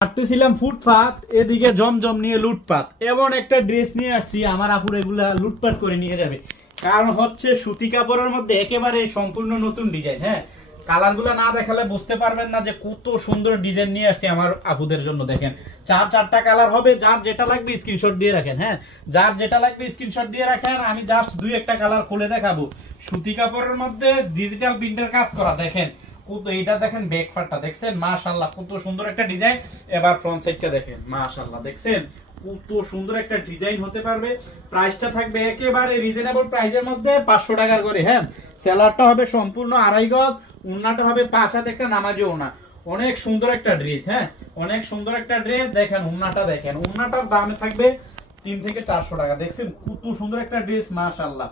হাঁটতেছিলাম ফুটপাত, এদিকে জমজম নিয়ে লুটপাট। এমন একটা ড্রেস নিয়ে আসছি, আমার আপুর এগুলা লুটপাট করে নিয়ে যাবে। কারণ হচ্ছে সুতি কাপড়ের মধ্যে একেবারে সম্পূর্ণ নতুন ডিজাইন। হ্যাঁ, কালার গুলা না দেখালে বুঝতে পারবেন না যে কত সুন্দর ডিজাইন নিয়ে আসছি আমার আপুদের জন্য। দেখেন, চারটা কালার হবে, যার যেটা লাগবে স্ক্রিনশট দিয়ে রাখেন। হ্যাঁ, যার যেটা লাগবে স্ক্রিনশট দিয়ে রাখেন। আমি জাস্ট দুই একটা কালার খুলে দেখাবো। সুতি কাপড়ের মধ্যে ডিজিটাল প্রিন্টের কাজ করা। দেখেন কত, এটা দেখেন ব্যাক পার্টটা দেখছেন, মাশাআল্লাহ কত সুন্দর একটা ডিজাইন। এবার ফ্রন্ট সাইডটা দেখেন, মাশাআল্লাহ দেখছেন কত সুন্দর একটা ডিজাইন হতে পারবে। প্রাইসটা থাকবে একেবারে রিজনেবল প্রাইসের মধ্যে 500 টাকার করে। হ্যাঁ, সেলারটা হবে সম্পূর্ণ আড়াই গজ, ওন্নাটা হবে 5 হাত একটা নামাজি ওন্না। অনেক সুন্দর একটা ড্রেস। হ্যাঁ, অনেক সুন্দর একটা ড্রেস। দেখেন ওন্নাটা, দেখেন ওন্নাটার দাম থাকবে 3 থেকে 400 টাকা। দেখছেন কত সুন্দর একটা ড্রেস, মাশাআল্লাহ।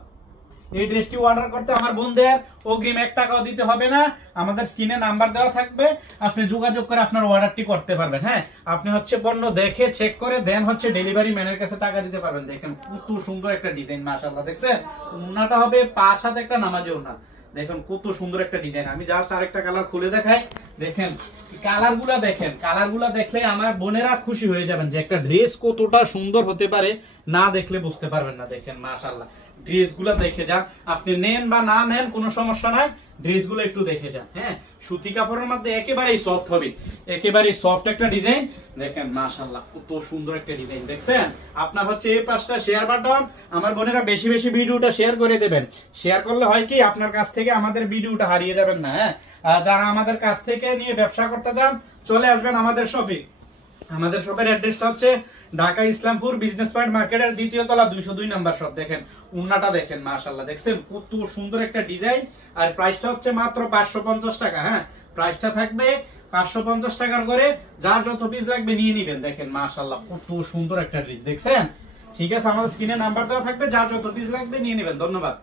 এই ড্রেসটি অর্ডার করতে আমার বোনদের অগ্রিম 1 টাকাও দিতে হবে না। আমাদের স্ক্রিনে নাম্বার দেওয়া থাকবে, আপনি যোগাযোগ করে আপনার অর্ডারটি করতে পারবেন। হ্যাঁ, আপনি হচ্ছে পণ্য দেখে চেক করে দেন হচ্ছে ডেলিভারি ম্যানের কাছে টাকা দিতে পারবেন। দেখেন কত সুন্দর একটা ডিজাইন, মাশাআল্লাহ দেখছেন। ওন্নাটা হবে 5 হাত একটা নামাজি ওন্না। দেখেন কত সুন্দর একটা ডিজাইন। আমি জাস্ট আরেকটা কালার খুলে দেখাই। দেখেন কালারগুলা, দেখেন কালারগুলা দেখলে আমার বোনেরা খুশি হয়ে যাবেন যে একটা ড্রেস কতটা সুন্দর হতে পারে, না দেখলে বুঝতে পারবেন না। দেখেন মাশাআল্লাহ, ড্রেসগুলা দেখে যান। আপনি নেন বা না নেন কোনো সমস্যা নাই, ড্রেসগুলো একটু দেখে যান। হ্যাঁ, সুতি কাপড়ের মধ্যে একেবারেই সফট হবে, একেবারেই সফট একটা ডিজাইন। দেখেন মাশাআল্লাহ কত সুন্দর একটা ডিজাইন। দেখছেন, আপনার হচ্ছে এই পাঁচটা শেয়ার বাটন। আমার বোনেরা বেশি বেশি ভিডিওটা শেয়ার করে দেবেন। শেয়ার করলে হয় কি, আপনার কাছ থেকে আমাদের ভিডিওটা হারিয়ে যাবেন না। হ্যাঁ, যারা আমাদের কাছ থেকে নিয়ে ব্যবসা করতে চান চলে আসবেন আমাদের শপে। আমাদের শপের অ্যাড্রেসটা হচ্ছে ঢাকা ইসলামপুর বিজনেস পয়েন্ট মার্কেটের 2য় তলা 202 নাম্বার শপ। দেখেন উন্নাটা দেখেন, মাশাআল্লাহ দেখছেন কত সুন্দর একটা ডিজাইন। আর প্রাইসটা হচ্ছে মাত্র 550 টাকা। হ্যাঁ, প্রাইসটা থাকবে 550 টাকার করে। যার যত পিস লাগবে নিয়ে নিবেন। দেখেন মাশাআল্লাহ কত সুন্দর একটা ড্রেস দেখছেন। ঠিক আছে, আমাদের স্ক্রিনে নাম্বার দেওয়া থাকবে, যার যত পিস লাগবে নিয়ে নিবেন। ধন্যবাদ।